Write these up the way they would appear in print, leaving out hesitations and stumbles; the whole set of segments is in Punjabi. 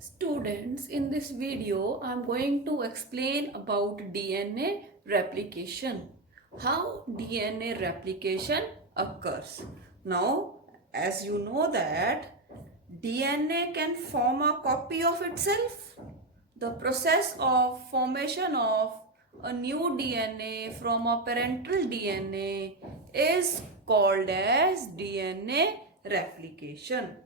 Students, in this video, I'm going to explain about DNA replication. How DNA replication occurs. Now, as you know that DNA can form a copy of itself. The process of formation of a new DNA from a parental DNA is called as DNA replication.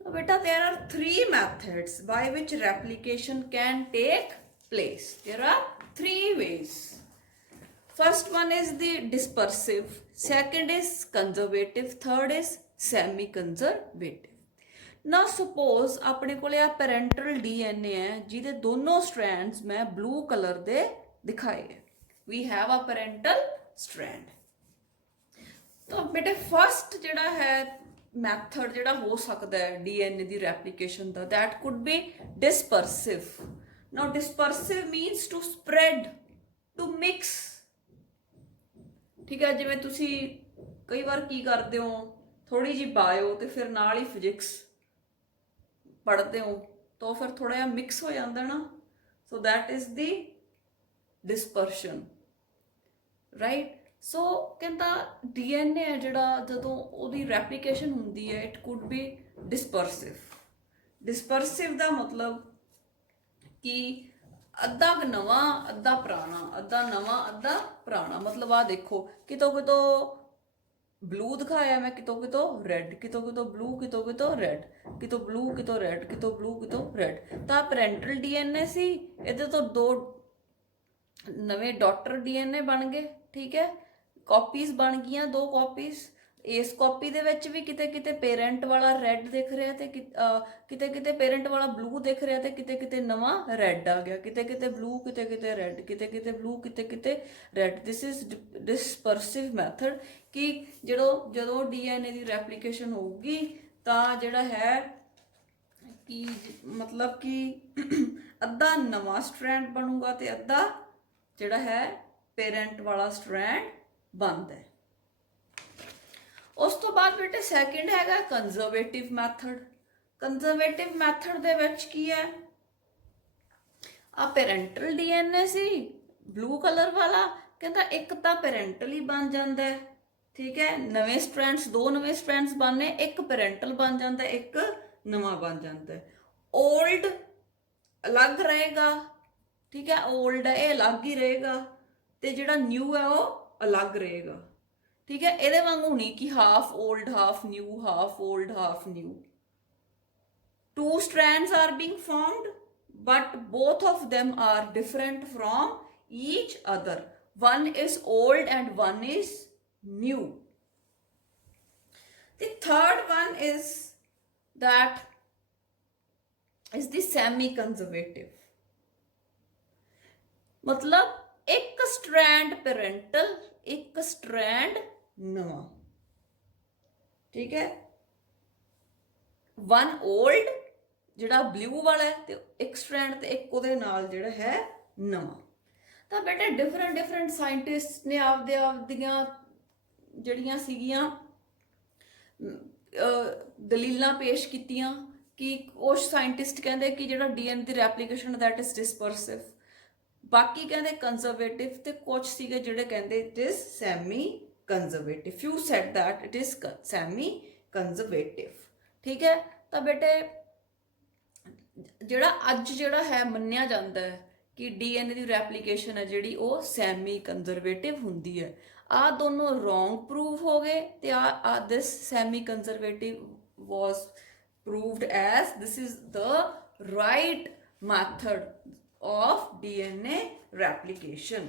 Now, beta, there are three methods by which replication can take place. There are three ways. First one is the dispersive, second is conservative, third is semi-conservative. Now suppose अपने कोले आ parental DNA है जिहदे दोनों strands मैं blue color दे दिखाए है. We have a parental strand. तो बेटे फर्स्ट ਜਿਹੜਾ ਹੈ ਮੈਥਡ ਜਿਹੜਾ ਹੋ ਸਕਦਾ ਹੈ DNA the replication the that could be dispersive. Now dispersive means to spread, to mix. ਠੀਕ ਹੈ, ਜਿਵੇਂ ਤੁਸੀਂ ਕਈ ਵਾਰ ਕੀ ਕਰਦੇ ਹੋ, ਥੋੜੀ ਜੀ ਬਾਇਓ ਤੇ ਫਿਰ ਨਾਲ ਹੀ ਫਿਜ਼ਿਕਸ ਪੜ੍ਹਦੇ ਹੋ ਤਾਂ ਫਿਰ ਥੋੜਾ ਜਿਹਾ ਮਿਕਸ ਹੋ ਜਾਂਦਾ ਨਾ, ਸੋ that is the dispersion, right? ਸੋ ਕਹਿੰਦਾ ਡੀਐਨਏ ਹੈ ਜਿਹੜਾ ਜਦੋਂ ਉਹਦੀ ਰੈਪਲੀਕੇਸ਼ਨ ਹੁੰਦੀ ਹੈ ਇਟ ਕੁਡ ਬੀ ਡਿਸਪਰਸਿਵ. ਡਿਸਪਰਸਿਵ ਦਾ ਮਤਲਬ ਕਿ ਅੱਧਾ ਨਵਾਂ ਅੱਧਾ ਪੁਰਾਣਾ, ਅੱਧਾ ਨਵਾਂ ਅੱਧਾ ਪੁਰਾਣਾ. ਮਤਲਬ ਆ ਦੇਖੋ, ਕਿਤੋਂ ਕਿਤੋਂ ਬਲੂ ਦਿਖਾਇਆ ਮੈਂ, ਕਿਤੋਂ ਕਿਤੋਂ ਰੈੱਡ, ਕਿਤੋਂ ਕਿਤੋਂ ਬਲੂ, ਕਿਤੋਂ ਕਿਤੋਂ ਰੈੱਡ, ਕਿਤੋਂ ਬਲੂ ਕਿਤੋਂ ਰੈੱਡ, ਕਿਤੋਂ ਬਲੂ ਕਿਤੋਂ ਰੈੱਡ. ਤਾਂ ਪੈਰੈਂਟਲ ਡੀਐਨਏ ਸੀ, ਇਹਦੇ ਤੋਂ ਦੋ ਨਵੇਂ ਡਾਟਰ ਡੀਐਨਏ ਬਣ ਗਏ. ਠੀਕ ਹੈ, ਕਾਪੀਜ਼ ਬਣ ਗਈਆਂ, ਦੋ ਕਾਪੀਜ਼. ਇਸ ਕਾਪੀ ਦੇ ਵਿੱਚ ਵੀ ਕਿਤੇ ਕਿਤੇ ਪੇਰੈਂਟ ਵਾਲਾ ਰੈੱਡ ਦਿਖ ਰਿਹਾ ਤੇ ਕਿਤੇ ਕਿਤੇ ਪੇਰੈਂਟ ਵਾਲਾ ਬਲੂ ਦਿਖ ਰਿਹਾ ਤੇ ਕਿਤੇ ਕਿਤੇ ਨਵਾਂ ਰੈੱਡ ਆ ਗਿਆ, ਕਿਤੇ ਕਿਤੇ ਬਲੂ, ਕਿਤੇ ਕਿਤੇ ਰੈੱਡ, ਕਿਤੇ ਕਿਤੇ ਬਲੂ, ਕਿਤੇ ਕਿਤੇ ਰੈੱਡ. ਦਿਸ ਇਜ਼ ਡਿਸਪਰਸਿਵ ਮੈਥਡ ਕਿ ਜਦੋਂ ਡੀਐਨਏ ਦੀ ਰੈਪਲੀਕੇਸ਼ਨ ਹੋਊਗੀ ਤਾਂ ਜਿਹੜਾ ਹੈ ਕਿ ਮਤਲਬ ਕਿ ਅੱਧਾ ਨਵਾਂ ਸਟ੍ਰੈਂਡ ਬਣੂਗਾ ਤੇ ਅੱਧਾ ਜਿਹੜਾ ਹੈ ਪੇਰੈਂਟ ਵਾਲਾ ਸਟ੍ਰੈਂਡ ਬਣਦਾ ਹੈ. ਉਸ ਤੋਂ ਬਾਅਦ ਬੇਟੇ ਸੈਕਿੰਡ ਹੈਗਾ ਕੰਜ਼ਰਵੇਟਿਵ ਮੈਥਡ. ਕੰਜ਼ਰਵੇਟਿਵ ਮੈਥਡ ਦੇ ਵਿੱਚ ਕੀ ਹੈ, ਆ ਪੈਰੈਂਟਲ ਡੀਐਨਏ ਸੀ ਬਲੂ ਕਲਰ ਵਾਲਾ, ਕਹਿੰਦਾ ਇੱਕ ਤਾਂ ਪੈਰੈਂਟਲ ਹੀ ਬਣ ਜਾਂਦਾ ਹੈ. ਠੀਕ ਹੈ, ਨਵੇਂ ਸਟ੍ਰੈਂਡਸ, ਦੋ ਨਵੇਂ ਸਟ੍ਰੈਂਡਸ ਬਣਨੇ, ਇੱਕ ਪੈਰੈਂਟਲ ਬਣ ਜਾਂਦਾ, ਇੱਕ ਨਵਾਂ ਬਣ ਜਾਂਦਾ. ਓਲਡ ਅਲੱਗ ਰਹੇਗਾ, ਠੀਕ ਹੈ, ਓਲਡ ਹੈ ਇਹ ਅਲੱਗ ਹੀ ਰਹੇਗਾ ਤੇ ਜਿਹੜਾ ਨਿਊ ਹੈ ਉਹ ਅਲੱਗ ਰਹੇਗਾ. ਠੀਕ ਹੈ, ਇਹਦੇ ਵਾਂਗੂ ਨਹੀਂ ਕਿ half old half new, half old half new. Two strands are being formed but both of them are different from each other. One is old and one is new. The third one is the semi-conservative. मतलब एक स्ट्रैंड पेरेंटल, एक स्ट्रैंड नवा. ठीक है, वन ओल्ड ਜਿਹੜਾ ਬਲੂ ਵਾਲਾ ਹੈ ਤੇ ਇੱਕ ਸਟ੍ਰੈਂਡ ਤੇ ਇੱਕ ਉਹਦੇ ਨਾਲ ਜਿਹੜਾ ਹੈ ਨਵਾਂ. ਤਾਂ ਬੇਟੇ ਡਿਫਰੈਂਟ ਸਾਇੰਟਿਸਟ ਨੇ ਆਪਦੀਆਂ ਜਿਹੜੀਆਂ ਸੀਗੀਆਂ ਦਲੀਲਾਂ ਪੇਸ਼ ਕੀਤੀਆਂ ਕਿ ਕੁਛ ਸਾਇੰਟਿਸਟ ਕਹਿੰਦੇ ਕਿ ਜਿਹੜਾ DNA the replication that is ਡਿਸਪਰਸਿਵ, ਬਾਕੀ ਕਹਿੰਦੇ ਕੰਜ਼ਰਵੇਟਿਵ ਤੇ ਕੁਛ ਸੀਗੇ ਜਿਹੜੇ ਕਹਿੰਦੇ it is semi conservative. ਫਿਊ said that it is semi conservative. ਠੀਕ ਹੈ, ਤਾਂ ਬੇਟੇ ਜਿਹੜਾ ਅੱਜ ਜਿਹੜਾ ਹੈ ਮੰਨਿਆ ਜਾਂਦਾ ਹੈ ਕਿ ਡੀਐਨਏ ਦੀ ਰੈਪਲੀਕੇਸ਼ਨ ਹੈ ਜਿਹੜੀ ਉਹ ਸੈਮੀ ਕੰਜ਼ਰਵੇਟਿਵ ਹੁੰਦੀ ਹੈ. ਆਹ ਦੋਨੋਂ ਰੋਂਗ ਪ੍ਰੂਵ ਹੋ ਗਏ ਤੇ ਆ this semi conservative was proved as this is the right method of DNA replication.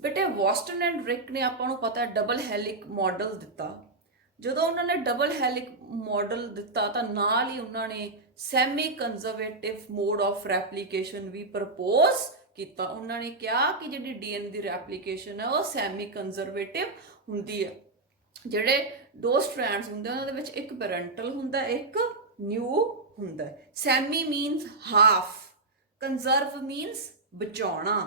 ਬੇਟੇ ਵਾਟਸਨ ਐਂਡ ਰਿਕ ਨੇ ਆਪਾਂ ਨੂੰ ਪਤਾ ਡਬਲ ਹੈਲਿਕ ਮਾਡਲ ਦਿੱਤਾ. ਜਦੋਂ ਉਹਨਾਂ ਨੇ ਡਬਲ ਹੈਲਿਕ ਮਾਡਲ ਦਿੱਤਾ ਤਾਂ ਨਾਲ ਹੀ ਉਹਨਾਂ ਨੇ semi conservative mode of replication ਵੀ ਪ੍ਰਪੋਜ਼ ਕੀਤਾ. ਉਹਨਾਂ ਨੇ ਕਿਹਾ ਕਿ ਜਿਹੜੀ ਡੀਐਨਏ ਦੀ ਰੈਪਲੀਕੇਸ਼ਨ ਹੈ ਉਹ ਸੈਮੀ ਕੰਜ਼ਰਵੇਟਿਵ ਹੁੰਦੀ ਹੈ. ਜਿਹੜੇ ਦੋ ਸਟ੍ਰੈਂਡਸ ਹੁੰਦੇ ਉਹਨਾਂ ਦੇ ਵਿੱਚ ਇੱਕ ਪੈਰੈਂਟਲ ਹੁੰਦਾ, ਇੱਕ ਨਿਊ ਹੁੰਦਾ. ਸੈਮੀ ਮੀਨਸ ਹਾਫ, ਕੰਜ਼ਰਵ ਮੀਨਸ ਬਚਾਉਣਾ.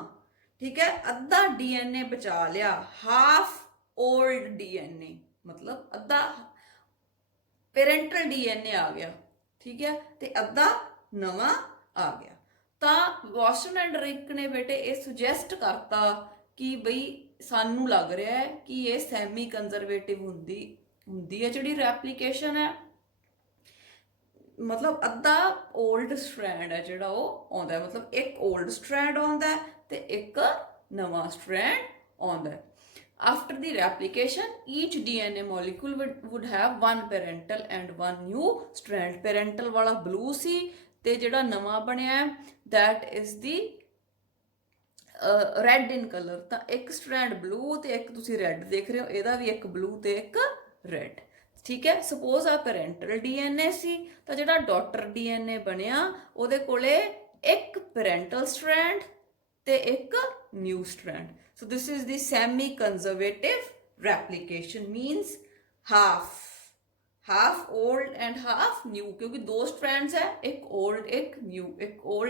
ਠੀਕ ਹੈ, ਅੱਧਾ ਡੀਐਨਏ ਬਚਾ ਲਿਆ, ਹਾਫ ਓਲਡ ਡੀਐਨਏ ਮਤਲਬ ਅੱਧਾ ਪੈਰੈਂਟਲ ਡੀਐਨਏ ਆ ਗਿਆ. ਠੀਕ ਹੈ, ਤੇ ਅੱਧਾ ਨਵਾਂ ਆ ਗਿਆ। ਤਾਂ ਵਾਟਸਨ ਐਂਡ ਰਿਕ ਨੇ ਬੇਟੇ ਇਹ ਸੁਜੈਸਟ ਕਰਤਾ ਕਿ ਬਈ ਸਾਨੂੰ ਲੱਗ ਰਿਹਾ ਹੈ ਕਿ ਇਹ ਸੈਮੀ ਕੰਜ਼ਰਵੇਟਿਵ ਹੁੰਦੀ ਹੈ ਜਿਹੜੀ ਰੈਪਲੀਕੇਸ਼ਨ ਹੈ, ਮਤਲਬ ਅੱਧਾ 올ਡ ਸਟ੍ਰੈਂਡ ਹੈ ਜਿਹੜਾ ਉਹ ਆਉਂਦਾ, ਮਤਲਬ ਇੱਕ 올ਡ ਸਟ੍ਰੈਂਡ ਆਉਂਦਾ ਤੇ ਇੱਕ ਨਵਾਂ ਸਟ੍ਰੈਂਡ ਆਉਂਦਾ। After the replication, each DNA molecule would have one parental and one new strand. Parental वाला blue सी ते जेड़ा नवा बनया है that is the red in color। ਤਾਂ ਇੱਕ strand blue ਤੇ ਇੱਕ ਤੁਸੀਂ red ਦੇਖ ਰਹੇ ਹੋ, ਇਹਦਾ ਵੀ ਇੱਕ blue ਤੇ ਇੱਕ red। ਠੀਕ ਹੈ, ਸਪੋਜ਼ ਆ ਪੈਰੈਂਟਲ DNA ਸੀ ਤਾਂ ਜਿਹੜਾ ਡਾਟਰ DNA ਬਣਿਆ ਉਹਦੇ ਕੋਲੇ ਇੱਕ ਪੈਰੈਂਟਲ ਸਟ੍ਰੈਂਡ ਤੇ ਇੱਕ new strand. So this is the semi-conservative replication, means half old and half new, क्योंकि दो strands है, एक old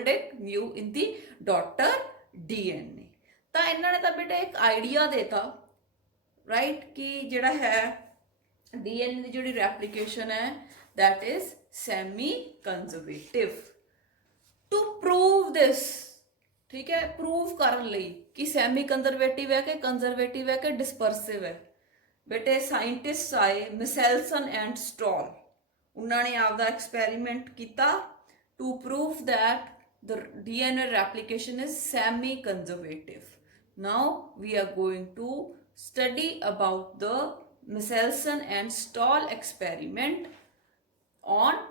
एक new in the daughter DNA। ਤਾਂ ਇਹਨਾਂ ਨੇ ਤਾਂ ਬੇਟਾ ਇੱਕ ਆਈਡੀਆ ਦੇਤਾ ਰਾਈਟ ਕਿ ਜਿਹੜਾ ਹੈ DNA ਦੀ ਜਿਹੜੀ ਰੈਪਲੀਕੇਸ਼ਨ ਹੈ that is semi-conservative। To prove this, ठीक है, प्रूव करने लई कि सैमी कंजरवेटिव है कि कंजरवेटिव है कि डिस्पर्सिव है, बेटे साइंटिस्ट आए मिसेल्सन एंड स्टॉल, उन्होंने आपका एक्सपेरिमेंट किया to prove that the DNA replication is semi conservative। now we are going to study about the Michelson and Stall experiment on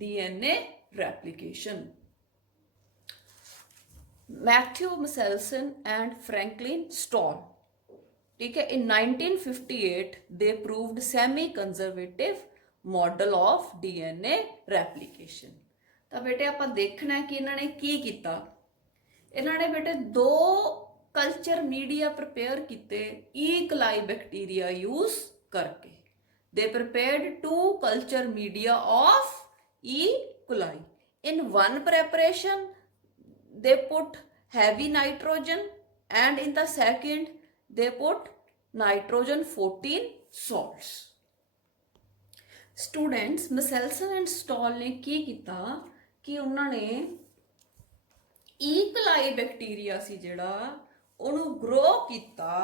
DNA replication। Matthew Michelson and Franklin Stall, ठीक है, in 1958 they proved semi-conservative model of DNA replication। ਤਾਂ ਬੇਟੇ ਆਪਾਂ ਦੇਖਣਾ ਕਿ ਇਹਨਾਂ ਨੇ ਕੀ ਕੀਤਾ। ਇਹਨਾਂ ਨੇ ਬੇਟੇ ਦੋ ਕਲਚਰ ਮੀਡੀਆ ਪ੍ਰਪੇਅਰ ਕੀਤੇ E. coli ਬੈਕਟੀਰੀਆ ਯੂਜ਼ ਕਰਕੇ। they prepared two culture media of E. coli। in one preparation they put heavy nitrogen and in the second they put nitrogen 14 salts। students Michelson and Stall ने की किया कि उन्होंने E. coli बैक्टीरिया सी जेड़ा उन्हों ग्रो किया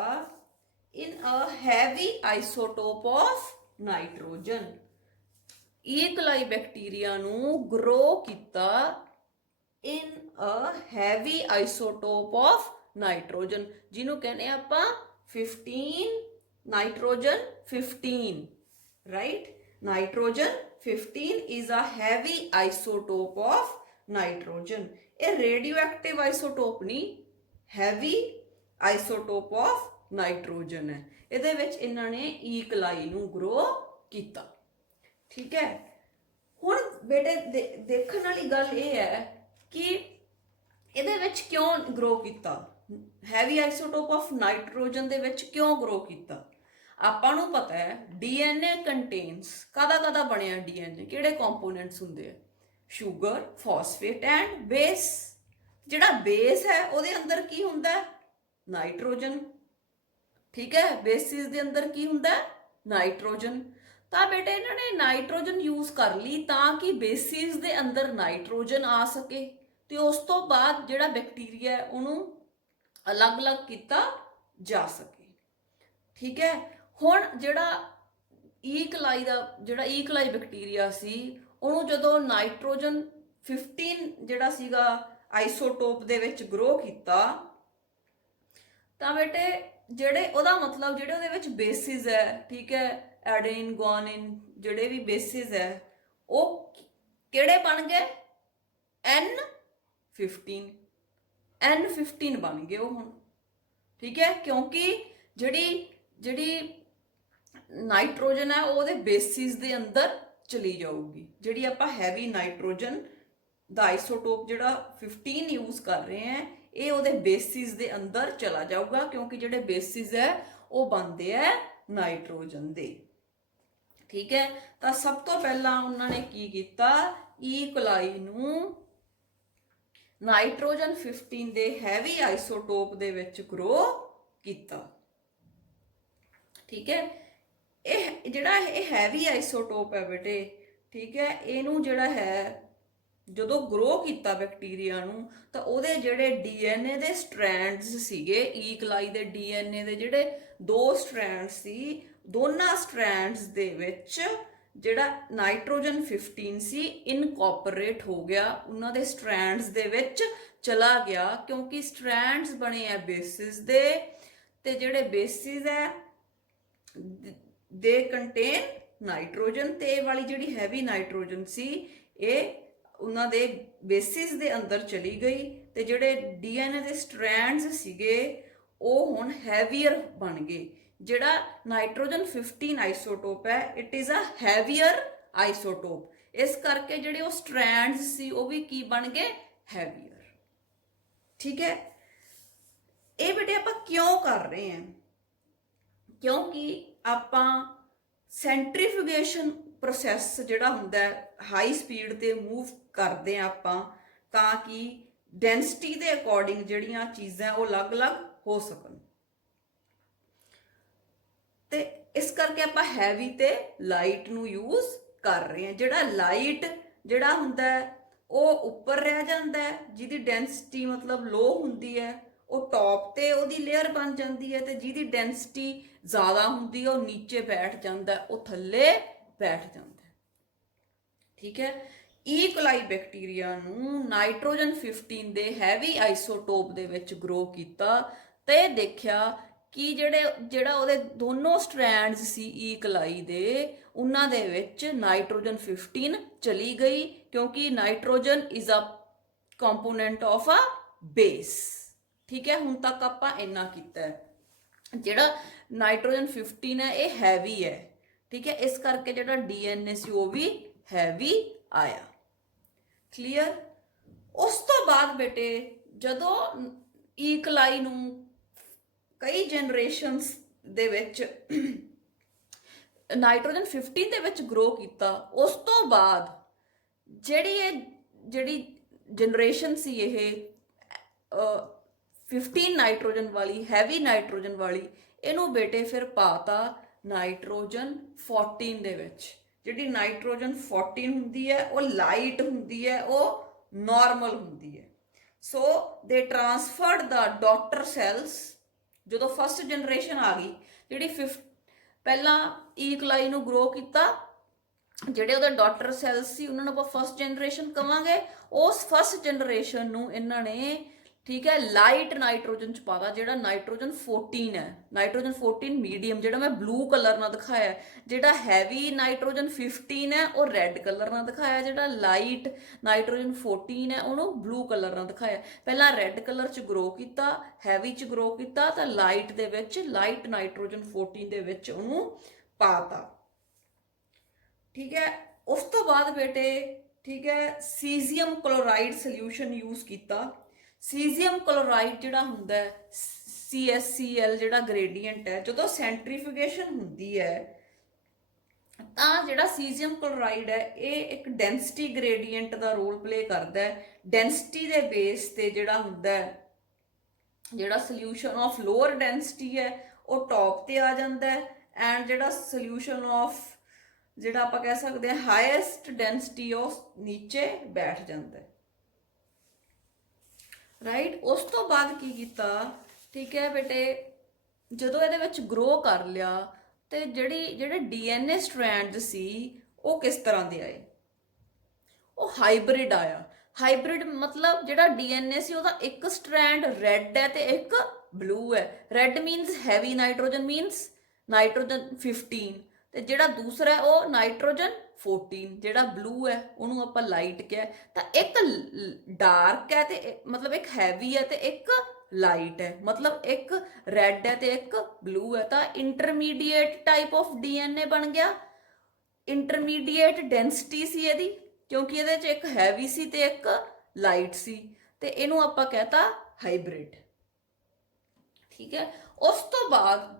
in a heavy isotope of nitrogen। E. coli bacteria नू ग्रो किया in a heavy isotope of nitrogen, ਜਿਹਨੂੰ ਕਹਿੰਦੇ ਆਪਾਂ 15 nitrogen 15, right? nitrogen 15 is a heavy isotope of nitrogen। ਇਹ radioactive isotope ਨਹੀਂ, heavy isotope of nitrogen ਹੈ। ਇਹਦੇ ਵਿੱਚ ਇਹਨਾਂ ਨੇ E. coli ਨੂੰ grow ਕੀਤਾ। ਠੀਕ ਹੈ, ਹੁਣ ਬੇਟੇ ਦੇਖਣ ਵਾਲੀ ਗੱਲ ਇਹ ਹੈ ਕਿ ਇਹਦੇ ਵਿੱਚ ਕਿਉਂ ਗਰੋ ਕੀਤਾ, ਹੈਵੀ ਆਈਸੋਟੋਪ ਆਫ ਨਾਈਟ੍ਰੋਜਨ ਦੇ ਵਿੱਚ ਕਿਉਂ ਗਰੋ ਕੀਤਾ। ਆਪਾਂ ਨੂੰ ਪਤਾ ਹੈ DNA ਕੰਟੇਨਸ ਕਾਹਦਾ ਬਣਿਆ, DNA ਕਿਹੜੇ ਕੰਪੋਨੈਂਟਸ ਹੁੰਦੇ ਆ, ਸ਼ੂਗਰ, ਫਾਸਫੇਟ ਐਂਡ ਬੇਸ। ਜਿਹੜਾ ਬੇਸ ਹੈ ਉਹਦੇ ਅੰਦਰ ਕੀ ਹੁੰਦਾ, ਨਾਈਟ੍ਰੋਜਨ। ਠੀਕ ਹੈ, ਬੇਸਿਸ ਦੇ ਅੰਦਰ ਕੀ ਹੁੰਦਾ, ਨਾਈਟ੍ਰੋਜਨ। ਤਾਂ ਬੇਟੇ ਇਹਨਾਂ ਨੇ ਨਾਈਟ੍ਰੋਜਨ ਯੂਜ਼ ਕਰ ਲਈ ਤਾਂ ਕਿ ਬੇਸਿਸ ਦੇ ਅੰਦਰ ਨਾਈਟ੍ਰੋਜਨ ਆ ਸਕੇ ਤੇ ਉਸ ਤੋਂ ਬਾਅਦ ਜਿਹੜਾ ਬੈਕਟੀਰੀਆ ਹੈ ਉਹਨੂੰ ਅਲੱਗ-ਅਲੱਗ ਕੀਤਾ ਜਾ ਸਕੇ। ਠੀਕ ਹੈ, ਹੁਣ ਜਿਹੜਾ E. coli ਬੈਕਟੀਰੀਆ ਸੀ ਉਹਨੂੰ ਜਦੋਂ ਨਾਈਟ੍ਰੋਜਨ 15 ਜਿਹੜਾ ਸੀਗਾ ਆਈਸੋਟੋਪ ਦੇ ਵਿੱਚ ਗਰੋ ਕੀਤਾ ਤਾਂ ਬੇਟੇ ਜਿਹੜੇ ਉਹਦਾ ਮਤਲਬ ਜਿਹੜੇ ਉਹਦੇ ਵਿੱਚ ਬੇਸਿਸ ਹੈ, ਠੀਕ ਹੈ, ਐਡੇਨਿਨ ਗੁਆਨਿਨ ਜਿਹੜੇ ਵੀ ਬੇਸਿਸ ਹੈ ਉਹ ਕਿਹੜੇ ਬਣ ਗਏ, N15 ਬਣ ਗਏ ਉਹ ਹੁਣ। ਠੀਕ ਹੈ, ਕਿਉਂਕਿ ਜਿਹੜੀ ਨਾਈਟ੍ਰੋਜਨ ਹੈ ਉਹਦੇ ਬੇਸਿਸ ਦੇ ਅੰਦਰ ਚਲੀ ਜਾਊਗੀ। ਜਿਹੜੀ ਆਪਾਂ ਹੈਵੀ ਨਾਈਟ੍ਰੋਜਨ ਦਾ ਆਈਸੋਟੋਪ ਜਿਹੜਾ 15 ਯੂਜ਼ ਕਰ ਰਹੇ ਹਾਂ ਇਹ ਉਹਦੇ ਬੇਸਿਸ ਦੇ ਅੰਦਰ ਚਲਾ ਜਾਊਗਾ ਕਿਉਂਕਿ ਜਿਹੜੇ ਬੇਸਿਸ ਹੈ ਉਹ ਬਣਦੇ ਹੈ ਨਾਈਟ੍ਰੋਜਨ ਦੇ। ਠੀਕ ਹੈ, ਤਾਂ ਸਭ ਤੋਂ ਪਹਿਲਾਂ ਉਹਨਾਂ ਨੇ ਕੀ ਕੀਤਾ, E. coli ਨੂੰ ਨਾਈਟ੍ਰੋਜਨ 15 ਦੇ ਹੈਵੀ ਆਈਸੋਟੋਪ ਦੇ ਵਿੱਚ ਗਰੋ ਕੀਤਾ। ਠੀਕ ਹੈ, ਇਹ ਜਿਹੜਾ ਇਹ ਹੈਵੀ ਆਈਸੋਟੋਪ ਹੈ ਬੇਟੇ, ਠੀਕ ਹੈ, ਇਹਨੂੰ ਜਿਹੜਾ ਹੈ ਜਦੋਂ ਗਰੋ ਕੀਤਾ ਬੈਕਟੀਰੀਆ ਨੂੰ ਤਾਂ ਉਹਦੇ ਜਿਹੜੇ ਡੀਐਨਏ ਦੇ ਸਟ੍ਰੈਂਡਸ ਸੀਗੇ, ਈ ਕਲਾਈ ਦੇ ਡੀਐਨਏ ਦੇ ਜਿਹੜੇ 2 ਸਟ੍ਰੈਂਡ ਸੀ, ਦੋਨਾਂ ਸਟ੍ਰੈਂਡਸ ਦੇ ਵਿੱਚ ਜਿਹੜਾ ਨਾਈਟ੍ਰੋਜਨ 15 ਸੀ ਇਨਕੋਪਰੇਟ ਹੋ ਗਿਆ, ਉਹਨਾਂ ਦੇ ਸਟ੍ਰੈਂਡਸ ਦੇ ਵਿੱਚ ਚਲਾ ਗਿਆ, ਕਿਉਂਕਿ ਸਟ੍ਰੈਂਡਸ ਬਣੇ ਆ ਬੇਸਿਸ ਦੇ, ਤੇ ਜਿਹੜੇ ਬੇਸਿਸ ਹੈ ਦੇ ਕੰਟੇਨ ਨਾਈਟ੍ਰੋਜਨ, ਤੇ ਇਹ ਵਾਲੀ ਜਿਹੜੀ ਹੈਵੀ ਨਾਈਟ੍ਰੋਜਨ ਸੀ ਇਹ ਉਹਨਾਂ ਦੇ ਬੇਸਿਸ ਦੇ ਅੰਦਰ ਚਲੀ ਗਈ, ਤੇ ਜਿਹੜੇ ਡੀਐਨਏ ਦੇ ਸਟ੍ਰੈਂਡਸ ਸੀਗੇ ਉਹ ਹੁਣ ਹੈਵੀਅਰ ਬਣ ਗਏ। ਜਿਹੜਾ ਨਾਈਟ੍ਰੋਜਨ 15 ਆਈਸੋਟੋਪ ਹੈ ਇਟ ਇਜ਼ ਅ ਹੈਵੀਅਰ ਆਈਸੋਟੋਪ, ਇਸ ਕਰਕੇ ਜਿਹੜੇ ਉਹ ਸਟ੍ਰੈਂਡਸ ਸੀ ਉਹ ਵੀ ਕੀ ਬਣ ਗਏ, ਹੈਵੀਅਰ। ਠੀਕ ਹੈ, ਇਹ ਬੇਟੇ ਆਪਾਂ ਕਿਉਂ ਕਰ ਰਹੇ ਹਾਂ, ਕਿਉਂਕਿ ਆਪਾਂ ਸੈਂਟਰੀਫਿਊਗੇਸ਼ਨ ਪ੍ਰੋਸੈਸ ਜਿਹੜਾ ਹੁੰਦਾ ਹੈ ਹਾਈ ਸਪੀਡ ਤੇ ਮੂਵ ਕਰਦੇ ਆ ਆਪਾਂ, ਤਾਂ ਕਿ ਡੈਂਸਿਟੀ ਦੇ ਅਕੋਰਡਿੰਗ ਜਿਹੜੀਆਂ ਚੀਜ਼ਾਂ ਉਹ ਅਲੱਗ-ਅਲੱਗ ਹੋ ਸਕਣ, ਤੇ ਇਸ ਕਰਕੇ ਆਪਾਂ ਹੈਵੀ ਤੇ ਲਾਈਟ ਨੂੰ ਯੂਜ਼ ਕਰ ਰਹੇ ਹਾਂ। ਜਿਹੜਾ ਲਾਈਟ ਜਿਹੜਾ ਹੁੰਦਾ ਹੈ ਉਹ ਉੱਪਰ ਰਹਿ ਜਾਂਦਾ ਹੈ, ਜਿਹਦੀ ਡੈਂਸਿਟੀ ਮਤਲਬ ਲੋ ਹੁੰਦੀ ਹੈ ਉਹ ਟੌਪ ਤੇ ਉਹਦੀ ਲੇਅਰ ਬਣ ਜਾਂਦੀ ਹੈ, ਤੇ ਜਿਹਦੀ ਡੈਂਸਿਟੀ ਜ਼ਿਆਦਾ ਹੁੰਦੀ ਹੈ ਉਹ ਨੀਚੇ ਬੈਠ ਜਾਂਦਾ, ਉਹ ਥੱਲੇ ਬੈਠ ਜਾਂਦਾ। ਠੀਕ ਹੈ, ਈ ਕੋਲਾਈ ਬੈਕਟੀਰੀਆ ਨੂੰ ਨਾਈਟ੍ਰੋਜਨ 15 ਦੇ ਹੈਵੀ ਆਈਸੋਟੋਪ ਦੇ ਵਿੱਚ ਗਰੋ ਕੀਤਾ, ਤੇ ਦੇਖਿਆ ਕਿ ਜਿਹੜਾ ਉਹਦੇ ਦੋਨੋਂ ਸਟ੍ਰੈਂਡਸ ਸੀ ਈ ਕੋਲਾਈ ਦੇ, ਉਹਨਾਂ ਦੇ ਵਿੱਚ ਨਾਈਟ੍ਰੋਜਨ 15 ਚਲੀ ਗਈ, ਕਿਉਂਕਿ nitrogen is a component of a base. ਠੀਕ ਹੈ, ਹੁਣ ਤੱਕ ਆਪਾਂ ਇੰਨਾ ਕੀਤਾ ਹੈ। ਜਿਹੜਾ ਨਾਈਟ੍ਰੋਜਨ 15 ਹੈ ਇਹ ਹੈਵੀ ਹੈ, ਠੀਕ ਹੈ, ਇਸ ਕਰਕੇ ਜਿਹੜਾ ਡੀਐਨਏ ਸੀ ਉਹ ਵੀ ਹੈਵੀ ਆਇਆ। ਕਲੀਅਰ। ਉਸ ਤੋਂ ਬਾਅਦ ਬੇਟੇ ਜਦੋਂ ਈ ਕੋਲਾਈ ਨੂੰ ਕਈ ਜਨਰੇਸ਼ਨਸ ਦੇ ਵਿੱਚ ਨਾਈਟ੍ਰੋਜਨ 15 ਦੇ ਵਿੱਚ ਗਰੋ ਕੀਤਾ, ਉਸ ਤੋਂ ਬਾਅਦ ਜਿਹੜੀ ਜਨਰੇਸ਼ਨ ਸੀ ਇਹ 15 ਨਾਈਟ੍ਰੋਜਨ ਵਾਲੀ, ਹੈਵੀ ਨਾਈਟ੍ਰੋਜਨ ਵਾਲੀ, ਇਹਨੂੰ ਬੇਟੇ ਫਿਰ ਪਾਤਾ ਨਾਈਟ੍ਰੋਜਨ 14 ਦੇ ਵਿੱਚ। ਜਿਹੜੀ ਨਾਈਟ੍ਰੋਜਨ 14 ਹੁੰਦੀ ਹੈ ਉਹ ਲਾਈਟ ਹੁੰਦੀ ਹੈ, ਉਹ ਨਾਰਮਲ ਹੁੰਦੀ ਹੈ। ਸੋ ਦੇ ਟ੍ਰਾਂਸਫਰਡ ਦਾ ਡਾਟਰ ਸੈਲਸ, ਜਦੋਂ ਫਸਟ ਜਨਰੇਸ਼ਨ ਆ ਗਈ, ਜਿਹੜੀ ਪਹਿਲਾਂ ਈ ਕੋਲਾਈ ਨੂੰ ਗਰੋ ਕੀਤਾ, ਜਿਹੜੇ ਉਹਦੇ ਡਾਟਰ ਸੈਲਸ ਸੀ ਉਹਨਾਂ ਨੂੰ ਆਪਾਂ ਫਸਟ ਜਨਰੇਸ਼ਨ ਕਵਾਂਗੇ। ਉਸ ਫਸਟ ਜਨਰੇਸ਼ਨ ਨੂੰ ਇਹਨਾਂ ਨੇ, ਠੀਕ ਹੈ, ਲਾਈਟ ਨਾਈਟ੍ਰੋਜਨ ਚ ਪਾਤਾ, ਜਿਹੜਾ ਨਾਈਟ੍ਰੋਜਨ 14 ਹੈ। ਨਾਈਟ੍ਰੋਜਨ 14 ਮੀਡੀਅਮ, ਜਿਹੜਾ ਮੈਂ ਬਲੂ ਕਲਰ ਨਾਲ ਦਿਖਾਇਆ। ਜਿਹੜਾ ਹੈਵੀ ਨਾਈਟ੍ਰੋਜਨ 15 ਹੈ ਉਹ ਰੈੱਡ ਕਲਰ ਨਾਲ ਦਿਖਾਇਆ, ਜਿਹੜਾ ਲਾਈਟ ਨਾਈਟ੍ਰੋਜਨ 14 ਹੈ ਉਹਨੂੰ ਬਲੂ ਕਲਰ ਨਾਲ ਦਿਖਾਇਆ। ਪਹਿਲਾਂ ਰੈੱਡ ਕਲਰ ਚ ਗਰੋ ਕੀਤਾ, ਹੈਵੀ ਚ ਗਰੋ ਕੀਤਾ, ਤਾਂ ਲਾਈਟ ਦੇ ਵਿੱਚ, ਲਾਈਟ ਨਾਈਟ੍ਰੋਜਨ 14 ਦੇ ਵਿੱਚ ਉਹਨੂੰ ਪਾਤਾ। ਠੀਕ ਹੈ, ਉਸ ਤੋਂ ਬਾਅਦ ਬੇਟੇ, ਠੀਕ ਹੈ, ਸੀਜ਼ੀਅਮ ਕਲੋਰਾਈਡ ਸੋਲਿਊਸ਼ਨ ਯੂਜ਼ ਕੀਤਾ। ਸੀਜ਼ੀਅਮ ਕਲੋਰਾਈਡ ਜਿਹੜਾ ਹੁੰਦਾ ਹੈ CaCl ਜਿਹੜਾ ਗ੍ਰੇਡੀਐਂਟ ਹੈ, ਜਦੋਂ ਸੈਂਟਰੀਫਿਊਗੇਸ਼ਨ ਹੁੰਦੀ ਹੈ ਤਾਂ ਜਿਹੜਾ ਸੀਜ਼ੀਅਮ ਕਲੋਰਾਈਡ ਹੈ ਇਹ ਇੱਕ ਡੈਂਸਿਟੀ ਗ੍ਰੇਡੀਐਂਟ ਦਾ ਰੋਲ ਪਲੇ ਕਰਦਾ ਹੈ। ਡੈਂਸਿਟੀ ਦੇ ਬੇਸ ਤੇ ਜਿਹੜਾ ਹੁੰਦਾ ਹੈ, ਜਿਹੜਾ ਸੋਲਿਊਸ਼ਨ ਆਫ ਲੋਅਰ ਡੈਂਸਿਟੀ ਹੈ ਉਹ ਟੌਪ ਤੇ ਆ ਜਾਂਦਾ ਹੈ, ਐਂਡ ਜਿਹੜਾ ਸੋਲਿਊਸ਼ਨ ਆਫ, ਜਿਹੜਾ ਆਪਾਂ ਕਹਿ ਸਕਦੇ ਹਾਂ ਹਾਈਐਸਟ ਡੈਂਸਿਟੀ, ਉਹ ਨੀਚੇ ਬੈਠ ਜਾਂਦਾ ਹੈ। ਰਾਈਟ। ਉਸ ਤੋਂ ਬਾਅਦ ਕੀ ਕੀਤਾ, ਠੀਕ ਹੈ ਬੇਟੇ, ਜਦੋਂ ਇਹਦੇ ਵਿੱਚ ਗਰੋ ਕਰ ਲਿਆ ਤੇ ਜਿਹੜੇ ਡੀਐਨਏ ਸਟ੍ਰੈਂਡ ਸੀ ਉਹ ਕਿਸ ਤਰ੍ਹਾਂ ਦੇ ਆਏ, ਉਹ ਹਾਈਬ੍ਰਿਡ ਆਇਆ। ਹਾਈਬ੍ਰਿਡ ਮਤਲਬ ਜਿਹੜਾ ਡੀਐਨਏ ਸੀ ਉਹਦਾ ਇੱਕ ਸਟ੍ਰੈਂਡ ਰੈੱਡ ਹੈ ਤੇ ਇੱਕ ਬਲੂ ਹੈ। Red means heavy nitrogen, means nitrogen 15, ਤੇ ਜਿਹੜਾ ਦੂਸਰਾ ਹੈ ਉਹ ਨਾਈਟ੍ਰੋਜਨ 14, ਜਿਹੜਾ ਬਲੂ ਹੈ ਉਹਨੂੰ ਆਪਾਂ ਲਾਈਟ ਕਿਹਾ। ਤਾਂ ਇੱਕ ਡਾਰਕ ਹੈ ਤੇ ਮਤਲਬ ਇੱਕ ਹੈਵੀ ਹੈ ਤੇ ਇੱਕ ਲਾਈਟ ਹੈ, ਮਤਲਬ ਇੱਕ ਰੈੱਡ ਹੈ ਤੇ ਇੱਕ ਬਲੂ ਹੈ। ਤਾਂ ਇੰਟਰਮੀਡੀਏਟ ਟਾਈਪ ਆਫ ਡੀਐਨਏ ਬਣ ਗਿਆ। ਇੰਟਰਮੀਡੀਏਟ ਡੈਂਸਿਟੀ ਸੀ ਇਹਦੀ, ਕਿਉਂਕਿ ਇਹਦੇ 'ਚ ਇੱਕ ਹੈਵੀ ਸੀ ਤੇ ਇੱਕ ਲਾਈਟ ਸੀ, ਤੇ ਇਹਨੂੰ ਆਪਾਂ ਕਹਤਾ ਹਾਈਬ੍ਰਿਡ। ਠੀਕ ਹੈ। ਉਸ ਤੋਂ ਬਾਅਦ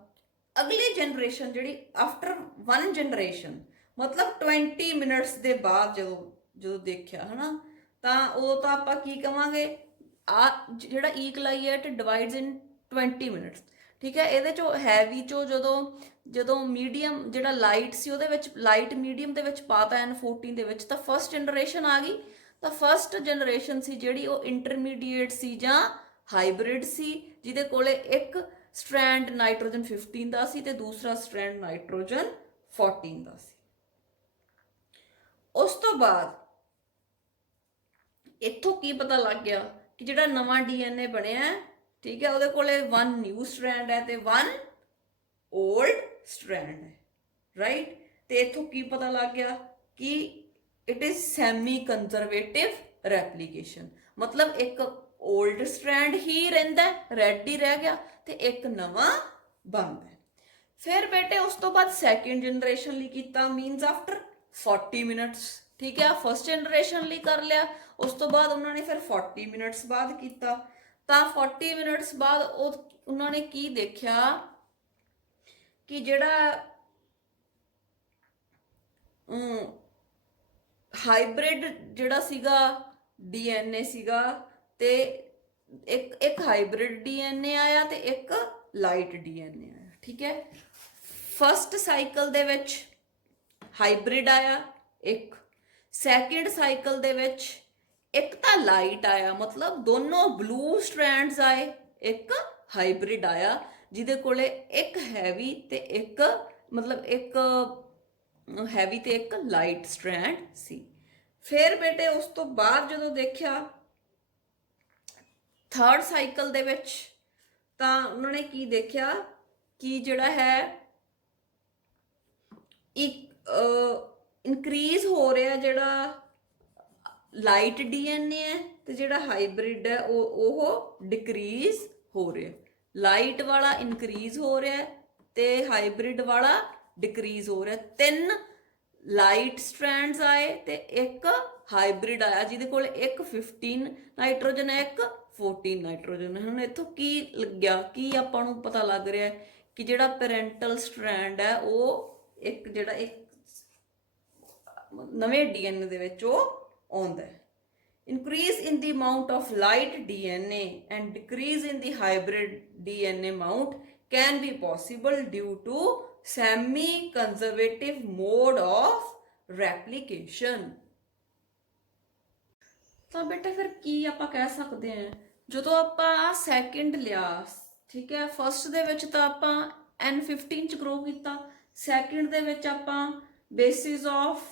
ਅਗਲੀ ਜਨਰੇਸ਼ਨ, ਜਿਹੜੀ ਆਫਟਰ 1 ਜਨਰੇਸ਼ਨ, ਮਤਲਬ 20 ਮਿੰਟਸ ਦੇ ਬਾਅਦ ਜਦੋਂ ਦੇਖਿਆ ਹੈ ਨਾ, ਤਾਂ ਉਦੋਂ ਤਾਂ ਆਪਾਂ ਕੀ ਕਵਾਂਗੇ, ਆ ਜਿਹੜਾ ਈ ਕੋਲਾਈ ਹੈ ਇਟ ਡਿਵਾਈਡਸ ਇਨ 20 ਮਿੰਟਸ। ਠੀਕ ਹੈ। ਇਹਦੇ 'ਚੋਂ ਹੈਵੀ 'ਚੋਂ ਜਦੋਂ ਮੀਡੀਅਮ, ਜਿਹੜਾ ਲਾਈਟ ਸੀ ਉਹਦੇ ਵਿੱਚ, ਲਾਈਟ ਮੀਡੀਅਮ ਦੇ ਵਿੱਚ ਪਾਤਾ N14 ਦੇ ਵਿੱਚ, ਤਾਂ ਫਸਟ ਜਨਰੇਸ਼ਨ ਆ ਗਈ। ਤਾਂ ਫਸਟ ਜਨਰੇਸ਼ਨ ਸੀ ਜਿਹੜੀ ਉਹ ਇੰਟਰਮੀਡੀਏਟ ਸੀ ਜਾਂ ਹਾਈਬ੍ਰਿਡ ਸੀ, ਜਿਹਦੇ ਕੋਲੇ ਇੱਕ ਸਟ੍ਰੈਂਡ ਨਾਈਟ੍ਰੋਜਨ 15 ਦਾ ਸੀ ਤੇ ਦੂਸਰਾ ਸਟ੍ਰੈਂਡ ਨਾਈਟ੍ਰੋਜਨ 14 ਦਾ ਸੀ। ਉਸ ਤੋਂ ਬਾਅਦ ਇੱਥੋਂ ਕੀ ਪਤਾ ਲੱਗ ਗਿਆ ਕਿ ਜਿਹੜਾ ਨਵਾਂ ਡੀਐਨਏ ਬਣਿਆ, ਠੀਕ ਹੈ, ਉਹਦੇ ਕੋਲੇ 1 ਨਿਊ ਸਟ੍ਰੈਂਡ ਹੈ ਤੇ 1 올ਡ ਸਟ੍ਰੈਂਡ ਹੈ, ਰਾਈਟ। ਤੇ ਇੱਥੋਂ ਕੀ ਪਤਾ ਲੱਗ ਗਿਆ ਕਿ it is semi conservative replication, ਮਤਲਬ ਇੱਕ 올ਡ ਸਟ੍ਰੈਂਡ ਹੀ ਰਹਿੰਦਾ, ਰੈਡ ਹੀ ਰਹਿ ਗਿਆ, ਤੇ ਇੱਕ ਨਵਾਂ ਬਣਦਾ। ਫਿਰ ਬੇਟੇ ਉਸ ਤੋਂ ਬਾਅਦ ਸੈਕਿੰਡ ਜਨਰੇਸ਼ਨ ਲਈ ਕੀਤਾ, ਮੀਨਸ ਆਫਟਰ 40 ਮਿੰਟਸ, ਠੀਕ ਹੈ। ਫਸਟ ਜਨਰੇਸ਼ਨ ਲਈ ਕਰ ਲਿਆ, ਉਸ ਤੋਂ ਬਾਅਦ ਉਹਨਾਂ ਨੇ ਫਿਰ 40 ਮਿੰਟਸ ਬਾਅਦ ਕੀਤਾ। ਤਾਂ 40 ਮਿੰਟਸ ਬਾਅਦ ਉਹਨਾਂ ਨੇ ਕੀ ਦੇਖਿਆ ਕਿ ਜਿਹੜਾ ਹਾਈਬ੍ਰਿਡ ਜਿਹੜਾ ਸੀਗਾ ਡੀਐਨਏ ਸੀਗਾ, ਤੇ ਇੱਕ ਹਾਈਬ੍ਰਿਡ ਡੀਐਨਏ ਆਇਆ ਤੇ ਇੱਕ ਲਾਈਟ ਡੀਐਨਏ ਆਇਆ, ਠੀਕ ਹੈ। ਫਸਟ ਸਾਈਕਲ ਦੇ ਵਿੱਚ ਹਾਈਬ੍ਰਿਡ ਆਇਆ ਇੱਕ, ਸੈਕਿੰਡ ਸਾਈਕਲ ਦੇ ਵਿੱਚ ਇੱਕ ਤਾਂ ਲਾਈਟ ਆਇਆ, ਮਤਲਬ ਦੋਨੋਂ ਬਲੂ ਸਟ੍ਰੈਂਡਸ ਆਏ, ਇੱਕ ਹਾਈਬ੍ਰਿਡ ਆਇਆ ਜਿਹਦੇ ਕੋਲੇ ਇੱਕ ਹੈਵੀ ਤੇ ਇੱਕ ਮਤਲਬ ਇੱਕ ਹੈਵੀ ਤੇ ਇੱਕ ਲਾਈਟ ਸਟ੍ਰੈਂਡ ਸੀ। ਫਿਰ ਬੇਟੇ ਉਸ ਤੋਂ ਬਾਅਦ ਜਦੋਂ ਦੇਖਿਆ ਥਰਡ ਸਾਈਕਲ ਦੇ ਵਿੱਚ, ਤਾਂ ਉਹਨਾਂ ਨੇ ਕੀ ਦੇਖਿਆ ਕਿ ਜਿਹੜਾ ਹੈ ਇਨਕਰੀਜ਼ ਹੋ ਰਿਹਾ ਜਿਹੜਾ ਲਾਈਟ ਡੀਐਨਏ ਹੈ, ਤੇ ਜਿਹੜਾ ਹਾਈਬ੍ਰਿਡ ਹੈ ਉਹ ਡਿਕਰੀਜ਼ ਹੋ ਰਿਹਾ। ਲਾਈਟ ਵਾਲਾ ਇਨਕਰੀਜ਼ ਹੋ ਰਿਹਾ ਤੇ ਹਾਈਬ੍ਰਿਡ ਵਾਲਾ ਡਿਕਰੀਜ਼ ਹੋ ਰਿਹਾ। 3 ਲਾਈਟ ਸਟ੍ਰੈਂਡਸ ਆਏ ਤੇ ਇੱਕ ਹਾਈਬ੍ਰਿਡ ਆਇਆ ਜਿਹਦੇ ਕੋਲ ਇੱਕ 15 ਨਾਈਟ੍ਰੋਜਨ ਹੈ, ਇੱਕ 14 ਨਾਈਟ੍ਰੋਜਨ ਹੈ। ਹੁਣ ਇੱਥੋਂ ਕੀ ਲੱਗਿਆ, ਕੀ ਆਪਾਂ ਨੂੰ ਪਤਾ ਲੱਗ ਰਿਹਾ ਕਿ ਜਿਹੜਾ ਪੈਰੈਂਟਲ ਸਟ੍ਰੈਂਡ ਹੈ ਉਹ ਇੱਕ ਜਿਹੜਾ ਇੱਕ ਨਵੇਂ ਡੀਐਨਏ ਦੇ ਵਿੱਚ ਉਹ ਆਉਂਦਾ ਹੈ। Increase in the amount of light DNA and decrease in the hybrid DNA amount can be possible due to semi-conservative mode of replication। ਤਾਂ ਬੇਟਾ ਫਿਰ ਕੀ ਆਪਾਂ ਕਹਿ ਸਕਦੇ ਹਾਂ, ਜਦੋਂ ਆਪਾਂ ਸੈਕਿੰਡ ਲਿਆ, ਠੀਕ ਹੈ, ਫਸਟ ਦੇ ਵਿੱਚ ਤਾਂ ਆਪਾਂ N15 ਚ ਗਰੋ ਕੀਤਾ, ਸੈਕਿੰਡ ਦੇ ਵਿੱਚ ਆਪਾਂ ਬੇਸਿਸ ਆਫ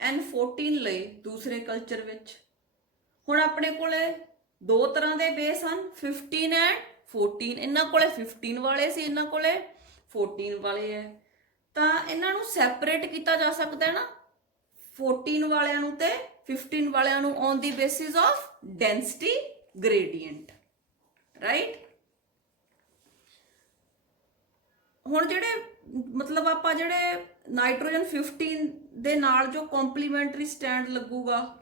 N14 ਲਈ ਦੂਸਰੇ ਕਲਚਰ ਵਿੱਚ। ਹੁਣ ਆਪਣੇ ਕੋਲੇ 2 ਤਰ੍ਹਾਂ ਦੇ ਬੇਸ ਹਨ, 15 ਐਂਡ 14। ਇਹਨਾਂ ਕੋਲੇ 15 ਵਾਲੇ ਸੀ, ਇਹਨਾਂ ਕੋਲੇ 14 ਵਾਲੇ ਹੈ, ਤਾਂ ਇਹਨਾਂ ਨੂੰ ਸੈਪਰੇਟ ਕੀਤਾ ਜਾ ਸਕਦਾ ਨਾ, 14 ਵਾਲਿਆਂ ਨੂੰ ਤੇ 15 ਵਾਲਿਆਂ ਨੂੰ, on the basis of density gradient, right. ਹੁਣ ਜਿਹੜੇ ਮਤਲਬ ਆਪਾਂ ਜਿਹੜੇ ਨਾਈਟ੍ਰੋਜਨ 15 ਦੇ ਨਾਲ ਜੋ ਕੰਪਲੀਮੈਂਟਰੀ ਸਟੈਂਡ ਲੱਗੂਗਾ,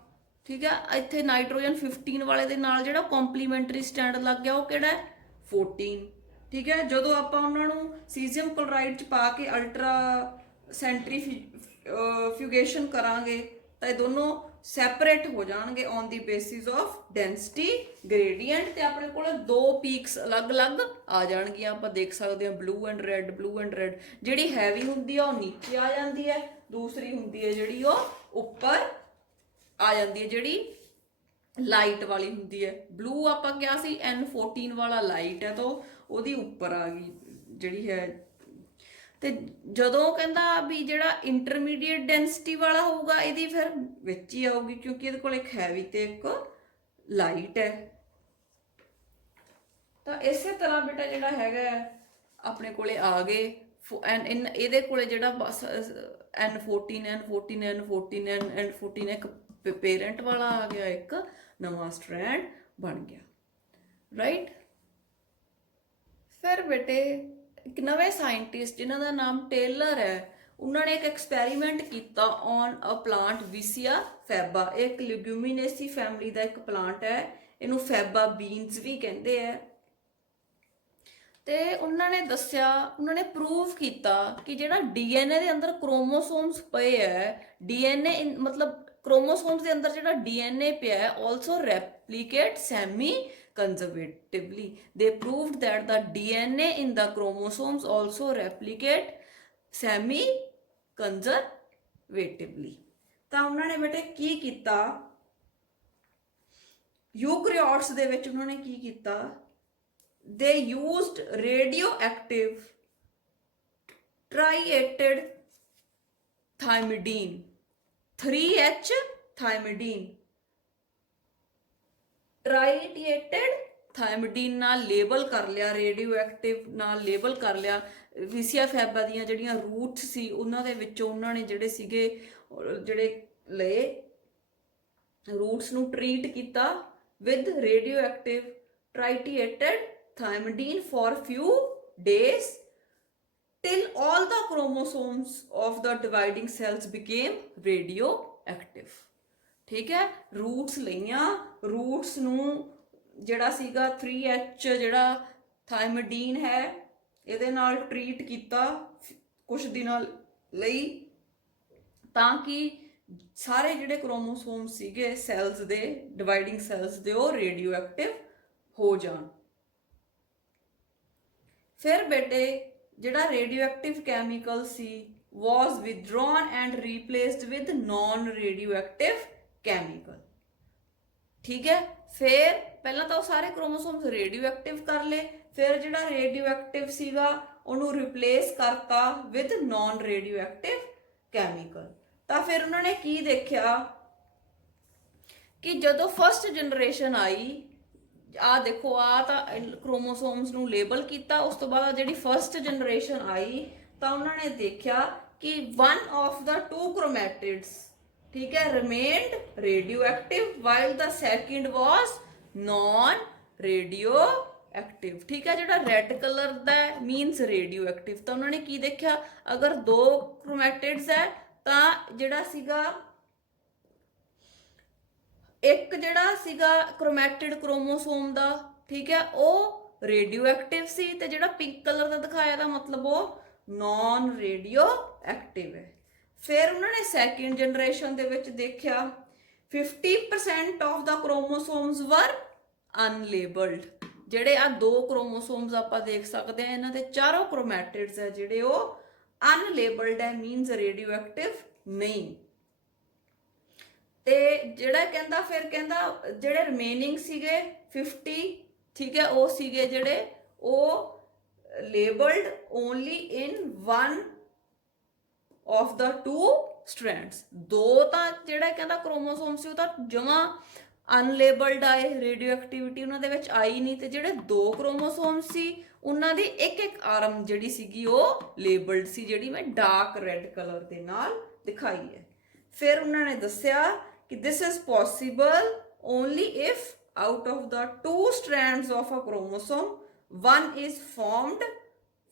ਠੀਕ ਹੈ, ਇੱਥੇ ਨਾਈਟ੍ਰੋਜਨ 15 ਵਾਲੇ ਦੇ ਨਾਲ ਜਿਹੜਾ ਕੰਪਲੀਮੈਂਟਰੀ ਸਟੈਂਡ ਲੱਗ ਗਿਆ ਉਹ ਕਿਹੜਾ ਹੈ 14, ਠੀਕ ਹੈ। ਜਦੋਂ ਆਪਾਂ ਉਹਨਾਂ ਨੂੰ ਸੀਜ਼ੀਅਮ ਕਲੋਰਾਈਡ ਚ ਪਾ ਕੇ ਅਲਟਰਾ ਸੈਂਟਰੀਫਿਊਗੇਸ਼ਨ ਕਰਾਂਗੇ ਤਾਂ ਇਹ ਦੋਨੋਂ ਸੈਪਰੇਟ ਹੋ ਜਾਣਗੇ on the basis of density gradient, ਤੇ ਆਪਣੇ ਕੋਲ 2 ਪੀਕਸ ਅਲੱਗ-ਅਲੱਗ ਆ ਜਾਣਗੀਆਂ। ਆਪਾਂ ਦੇਖ ਸਕਦੇ ਹਾਂ blue and red, blue and red. ਜਿਹੜੀ ਹੈਵੀ ਹੁੰਦੀ ਆ ਉਹ ਨੀਚੇ ਆ ਜਾਂਦੀ ਹੈ, ਦੂਸਰੀ ਹੁੰਦੀ ਹੈ ਜਿਹੜੀ ਉਹ ਉੱਪਰ ਆ ਜਾਂਦੀ ਹੈ, ਜਿਹੜੀ ਲਾਈਟ ਵਾਲੀ ਹੁੰਦੀ ਹੈ। ਬਲੂ ਆਪਾਂ ਕਿਹਾ ਸੀ N14 ਵਾਲਾ ਲਾਈਟ ਹੈ, ਤਾਂ ਉਹਦੀ ਉੱਪਰ ਆ ਗਈ ਜਿਹੜੀ ਹੈ। ਤੇ ਜਦੋਂ ਕਹਿੰਦਾ ਵੀ ਜਿਹੜਾ ਇੰਟਰਮੀਡੀਏਟ ਡੈਂਸਿਟੀ ਵਾਲਾ ਹੋਊਗਾ ਇਹਦੀ ਫਿਰ ਵਿੱਚ ਹੀ ਆਊਗੀ, ਕਿਉਂਕਿ ਇਹਦੇ ਕੋਲ ਇੱਕ ਹੈਵੀ ਤੇ ਇੱਕ ਲਾਈਟ ਹੈ। ਤਾਂ ਇਸੇ ਤਰ੍ਹਾਂ ਬੇਟਾ ਜਿਹੜਾ ਹੈਗਾ ਆਪਣੇ ਕੋਲੇ ਆ ਗਏ ਇਹਦੇ ਕੋਲੇ ਜਿਹੜਾ ਬਸ N14 N14 N14 N14 ਇੱਕ ਪੇਰੈਂਟ ਵਾਲਾ ਆ ਗਿਆ, ਇੱਕ ਨਵਾਂ ਸਟ੍ਰੈਂਡ ਬਣ ਗਿਆ, ਰਾਈਟ। ਫਿਰ ਬੇਟੇ ਇੱਕ ਨਵੇਂ ਸਾਇੰਟਿਸਟ ਜਿਨ੍ਹਾਂ ਦਾ ਨਾਮ ਟੇਲਰ ਹੈ, ਉਹਨਾਂ ਨੇ ਇੱਕ ਐਕਸਪੈਰੀਮੈਂਟ ਕੀਤਾ ਔਨ ਅ ਪਲਾਂਟ ਵਿਸੀਆ ਫੈਬਾ। ਇਹ ਇੱਕ ਲਿਗੂਮੀਨੇਸੀ ਫੈਮਿਲੀ ਦਾ ਇੱਕ ਪਲਾਂਟ ਹੈ, ਇਹਨੂੰ ਫੈਬਾ ਬੀਨਸ ਵੀ ਕਹਿੰਦੇ ਹੈ। ਤੇ ਉਹਨਾਂ ਨੇ ਦੱਸਿਆ, ਉਹਨਾਂ ਨੇ ਪ੍ਰੂਵ ਕੀਤਾ ਕਿ ਜਿਹੜਾ ਡੀਐਨਏ ਦੇ ਅੰਦਰ ਕ੍ਰੋਮੋਸੋਮਸ ਪਏ ਹੈ, ਡੀਐਨਏ ਮਤਲਬ ਕ੍ਰੋਮੋਸੋਮਸ ਦੇ ਅੰਦਰ ਜਿਹੜਾ ਡੀਐਨਏ ਪਿਆ ਹੈ also replicate semi conservatively. They proved that the DNA in the chromosomes also replicate semi conservatively। ਤਾਂ ਉਹਨਾਂ ਨੇ ਬੇਟੇ ਕੀ ਕੀਤਾ ਯੂਕੈਰੀਓਟਸ ਦੇ ਵਿੱਚ ਉਹਨਾਂ ਨੇ ਕੀ ਕੀਤਾ, they used radioactive triated thymidine 3H thymidine ट्राइटिएटेड थायमिडीन ਨਾਲ ਲੇਬਲ ਕਰ ਲਿਆ, ਰੇਡੀਓ ਐਕਟਿਵ ਨਾਲ ਲੇਬਲ ਕਰ ਲਿਆ। ਵਿਸੀਆ ਫੈਬਾ ਦੀਆਂ ਜਿਹੜੀਆਂ ਰੂਟਸ ਸੀ ਉਹਨਾਂ ਦੇ ਵਿੱਚੋਂ ਉਹਨਾਂ ਨੇ ਜਿਹੜੇ ਸੀਗੇ ਜਿਹੜੇ ਲਏ ਰੂਟਸ ਨੂੰ ਟ੍ਰੀਟ ਕੀਤਾ with radioactive tritiated thymidine for few days till all the chromosomes of the dividing cells became radioactive। ਠੀਕ ਹੈ, ਰੂਟਸ ਲਈਆਂ, ਰੂਟਸ ਨੂੰ ਜਿਹੜਾ ਸੀਗਾ 3H ਜਿਹੜਾ ਥਾਇਮਿਡੀਨ ਹੈ ਇਹਦੇ ਨਾਲ ਟ੍ਰੀਟ ਕੀਤਾ ਕੁਝ ਦਿਨਾਂ ਲਈ ਤਾਂ ਕਿ ਸਾਰੇ ਜਿਹੜੇ ਕ੍ਰੋਮੋਸੋਮ ਸੀਗੇ ਸੈਲਸ ਦੇ ਡਿਵਾਈਡਿੰਗ ਸੈਲਸ ਦੇ ਉਹ ਰੇਡੀਓ ਐਕਟਿਵ ਹੋ ਜਾਣ। ਫਿਰ ਬੇਟੇ ਜਿਹੜਾ radio active chemical C was withdrawn and replaced with non radioactive chemical। ਠੀਕ ਹੈ, ਫਿਰ ਪਹਿਲਾਂ ਤਾਂ ਉਹ ਸਾਰੇ ਕ੍ਰੋਮੋਸੋਮਸ ਰੇਡੀਓ ਐਕਟਿਵ ਕਰ ਲਏ, ਫਿਰ ਜਿਹੜਾ ਰੇਡੀਓ ਐਕਟਿਵ ਸੀਗਾ ਉਹਨੂੰ ਰਿਪਲੇਸ ਕਰਤਾ with non radioactive chemical. ਤਾਂ ਫਿਰ ਉਹਨਾਂ ਨੇ ਕੀ ਦੇਖਿਆ ਕਿ ਜਦੋਂ ਫਸਟ ਜਨਰੇਸ਼ਨ ਆਈ, ਆ ਦੇਖੋ ਆ ਤਾਂ ਕ੍ਰੋਮੋਸੋਮਸ ਨੂੰ ਲੇਬਲ ਕੀਤਾ, ਉਸ ਤੋਂ ਬਾਅਦ ਜਿਹੜੀ ਫਸਟ ਜਨਰੇਸ਼ਨ ਆਈ ਤਾਂ ਉਹਨਾਂ ਨੇ ਦੇਖਿਆ ਕਿ one of the two chromatids, ठीक है, remained radioactive while the second was non radioactive। ठीक है, ਜਿਹੜਾ रेड कलर ਦਾ means radioactive। ਤਾਂ ਉਹਨਾਂ ਨੇ ਕੀ ਦੇਖਿਆ, ਅਗਰ ਦੋ chromatids ਹੈ ਤਾਂ ਜਿਹੜਾ ਸੀਗਾ ਇੱਕ ਜਿਹੜਾ ਸੀਗਾ chromatid chromosome ਦਾ, ਠੀਕ ਹੈ, ਉਹ radioactive ਸੀ ਤੇ ਜਿਹੜਾ ਪਿੰਕ ਕਲਰ ਦਾ ਦਿਖਾਇਆ ਦਾ ਮਤਲਬ ਉਹ non radioactive ਹੈ। ਫਿਰ ਉਹਨਾਂ ਨੇ ਸੈਕਿੰਡ ਜਨਰੇਸ਼ਨ ਦੇ ਵਿੱਚ ਦੇਖਿਆ 50% ਆਫ ਦਾ ਕ੍ਰੋਮੋਸੋਮਸ ਵਰ ਅਨਲੇਬਲਡ। ਜਿਹੜੇ ਆ ਦੋ ਕ੍ਰੋਮੋਸੋਮਸ ਆਪਾਂ ਦੇਖ ਸਕਦੇ ਆ, ਇਹਨਾਂ ਦੇ ਚਾਰੋਂ ਕ੍ਰੋਮੈਟਿਡਸ ਹੈ ਜਿਹੜੇ ਉਹ ਅਨਲੇਬਲਡ ਹੈ, ਮੀਨਸ ਰੇਡੀਓ ਐਕਟਿਵ ਨਹੀਂ। ਤੇ ਜਿਹੜਾ ਕਹਿੰਦਾ ਫਿਰ ਕਹਿੰਦਾ ਜਿਹੜੇ ਰਿਮੇਨਿੰਗ ਸੀਗੇ 50, ਠੀਕ ਹੈ, ਉਹ ਸੀਗੇ ਜਿਹੜੇ ਉਹ labeled only in one of the two strands। ਦੋ ਤਾਂ ਜਿਹੜਾ ਕਹਿੰਦਾ ਕ੍ਰੋਮੋਸੋਮ ਸੀ ਉਹ ਤਾਂ ਜਮਾ ਅਨਲੇਬਲਡ ਆਏ, ਰੇਡੀਓ ਐਕਟੀਵਿਟੀ ਉਹਨਾਂ ਦੇ ਵਿੱਚ ਆਈ ਨਹੀਂ, ਤੇ ਜਿਹੜੇ ਦੋ ਕ੍ਰੋਮੋਸੋਮ ਸੀ ਉਹਨਾਂ ਦੀ ਇੱਕ ਇੱਕ ਆਰਮ ਜਿਹੜੀ ਸੀਗੀ ਉਹ ਲੇਬਲਡ ਸੀ, ਜਿਹੜੀ ਮੈਂ ਡਾਰਕ ਰੈੱਡ ਕਲਰ ਦੇ ਨਾਲ ਦਿਖਾਈ ਹੈ। ਫਿਰ ਉਹਨਾਂ ਨੇ ਦੱਸਿਆ ਕਿ this is possible only if out of the two strands of a chromosome one is formed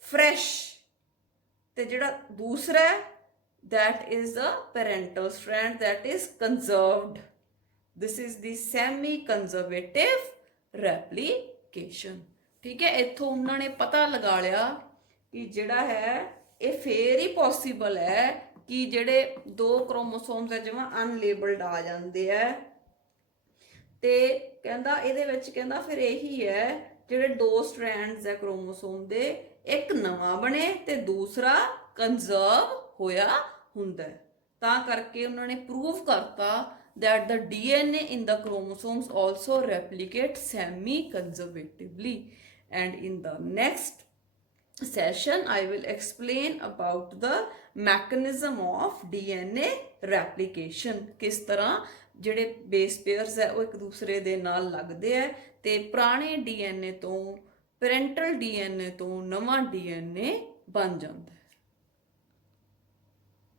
fresh ਤੇ ਜਿਹੜਾ ਦੂਸਰਾ that is the parental strand that is conserved। this is the semi conservative replication। ਠੀਕ ਹੈ, ਇੱਥੋਂ ਉਹਨਾਂ ਨੇ ਪਤਾ ਲਗਾ ਲਿਆ ਕਿ ਜਿਹੜਾ ਹੈ ਇਹ ਫੇਰ ਹੀ ਪੋਸੀਬਲ ਹੈ ਕਿ ਜਿਹੜੇ ਦੋ ਕ੍ਰੋਮੋਸੋਮਸ ਹੈ ਜਿਵੇਂ ਅਨਲੇਬਲਡ ਆ ਜਾਂਦੇ ਹੈ। ਤੇ ਕਹਿੰਦਾ ਇਹਦੇ ਵਿੱਚ ਕਹਿੰਦਾ ਫਿਰ ਇਹੀ ਹੈ ਜਿਹੜੇ ਦੋ ਸਟ੍ਰੈਂਡਸ ਹੈ ਕ੍ਰੋਮੋਸੋਮ ਦੇ, ਇੱਕ ਨਵਾਂ ਬਣੇ ਤੇ ਦੂਸਰਾ ਕੰਜ਼ਰਵ ਹੋਇਆ ਹੁੰਦਾ ਹੈ। ਤਾਂ ਕਰਕੇ ਉਹਨਾਂ ਨੇ ਪ੍ਰੂਵ ਕਰਤਾ that the DNA in the chromosomes also replicate semi conservatively। and in the next session I will explain about the mechanism of DNA replication। ਕਿਸ ਤਰ੍ਹਾਂ ਜਿਹੜੇ ਬੇਸ ਪੇਅਰਸ ਹੈ ਉਹ ਇੱਕ ਦੂਸਰੇ ਦੇ ਨਾਲ ਲੱਗਦੇ ਹੈ ਤੇ ਪੁਰਾਣੇ DNA ਤੋਂ ਪੈਰੈਂਟਲ DNA ਤੋਂ ਨਵਾਂ DNA ਬਣ ਜਾਂਦਾ ਹੈ।